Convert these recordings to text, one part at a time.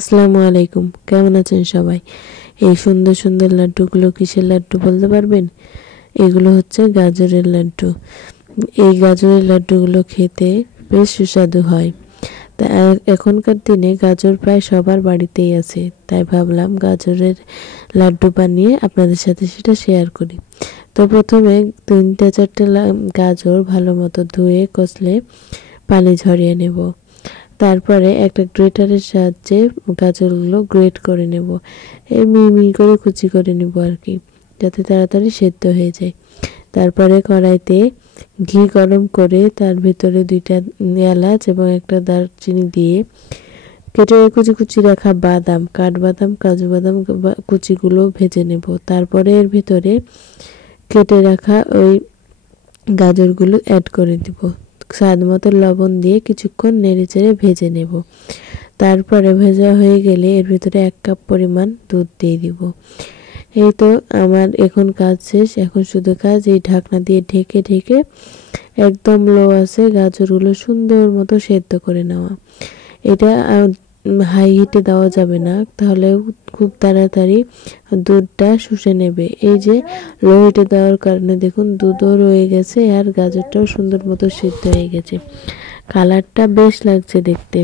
আসসালামু আলাইকুম, কেমন আছেন সবাই? এই সুন্দর সুন্দর লাড্ডুগুলো কিসের লাড্ডু বলতে পারবেন? এগুলো হচ্ছে গাজরের লাড্ডু। এই গাজরের লাড্ডুগুলো খেতে বেশ সুস্বাদু হয়। তা এখনকার দিনে গাজর প্রায় সবার বাড়িতেই আছে, তাই ভাবলাম গাজরের লাড্ডু বানিয়ে আপনাদের সাথে সেটা শেয়ার করি। তো প্রথমে 3-4টে গাজর ভালো মতো ধুয়ে কষলে পানি ঝরিয়ে নেব। তারপরে একটা গ্রেটারের সাহায্যে গাজরগুলো গ্রেট করে নেব। এই মিহি করে কুচি করে নেব আর কি, যাতে তাড়াতাড়ি সেদ্ধ হয়ে যায়। তারপরে কড়াইতে ঘি গরম করে তার ভিতরে 2টা এলাচ এবং একটা দারচিনি দিয়ে কেটে কুচি কুচি রাখা বাদাম, কাঠবাদাম, কাজু বাদাম কুচিগুলো ভেজে নেব। তারপরে এর ভিতরে কেটে রাখা ওই গাজরগুলো অ্যাড করে দিব। স্বাদ মতো লবণ দিয়ে কিছুক্ষণ নেড়েচেড়ে ভেজে নেব। তারপরে ভাজা হয়ে গেলে এর ভিতরে 1 কাপ পরিমাণ দুধ দিয়ে দিব। এই তো আমার এখন কাজ শেষ। এখন শুধু কাজ এই ঢাকনা দিয়ে ঢেকে ঢেকে একদম লো আছে গাজরগুলো সুন্দর মতো সেদ্ধ করে নেওয়া। এটা হাই হিটে দেওয়া যাবে না, তাহলে খুব তাড়াতাড়ি দুধটা শুষে নেবে। এই যে লো হিটে দেওয়ার কারণে দেখুন দুধও রয়ে গেছে আর গাজরটাও সুন্দর মতো সিদ্ধ হয়ে গেছে। কালারটা বেশ লাগছে দেখতে।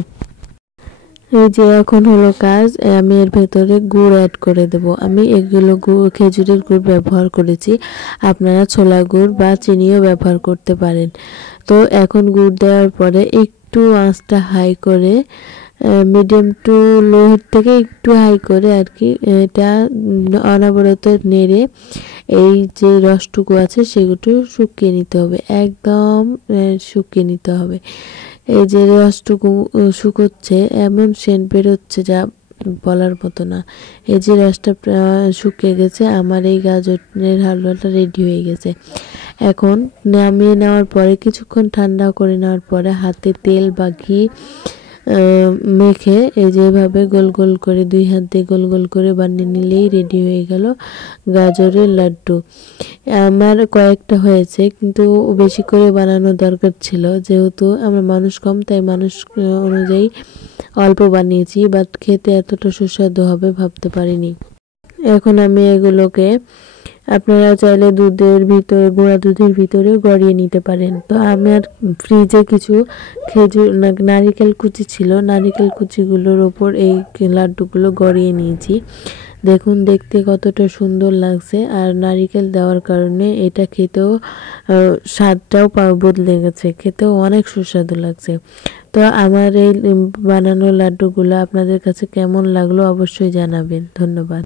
এই যে এখন হলো কাজ, আমি এর ভেতরে গুড় অ্যাড করে দেব। আমি এগুলো খেজুরের গুড় ব্যবহার করেছি, আপনারা ছোলা গুড় বা চিনিও ব্যবহার করতে পারেন। তো এখন গুড় দেওয়ার পরে একটু আঁচটা হাই করে, মিডিয়াম টু লো হিট থেকে একটু হাই করে আর কি, এটা অনবরত নেড়ে এই যে রসটুকু আছে সেগুলো শুকিয়ে নিতে হবে, একদম শুকিয়ে নিতে হবে। এই যে রসটুকু শুকোচ্ছে, এমন সেন্ট বেরোচ্ছে যা বলার মতো না। এই যে রসটা শুকিয়ে গেছে, আমার এই গাজরের হালুয়াটা রেডি হয়ে গেছে। এখন নামিয়ে নেওয়ার পরে কিছুক্ষণ ঠান্ডা করে নেওয়ার পরে হাতে তেল বা ঘি মেখে এই যেভাবে গোল গোল করে 2 হাত দিয়ে গোল গোল করে বানিয়ে নিলেই রেডি হয়ে গেল গাজরের লাড্ডু। আমার কয়েকটা হয়েছে, কিন্তু বেশি করে বানানো দরকার ছিল, যেহেতু আমরা মানুষ কম তাই মানুষ অনুযায়ী অল্প বানিয়েছি, বাট খেতে এতটা সুস্বাদু হবে ভাবতে পারিনি। এখন আমি এগুলোকে, আপনারা চাইলে দুধের ভিতরে, গুঁড়া দুধের ভিতরে গড়িয়ে নিতে পারেন। তো আমার ফ্রিজে কিছু খেজুর নারিকেল কুচি ছিল, নারিকেল কুচিগুলোর ওপর এই লাড্ডুগুলো গড়িয়ে নিয়েছি। দেখুন দেখতে কতটা সুন্দর লাগছে, আর নারিকেল দেওয়ার কারণে এটা খেতেও স্বাদটাও বদলে গেছে, খেতেও অনেক সুস্বাদু লাগছে। তো আমার এই বানানো লাড্ডুগুলো আপনাদের কাছে কেমন লাগলো অবশ্যই জানাবেন। ধন্যবাদ।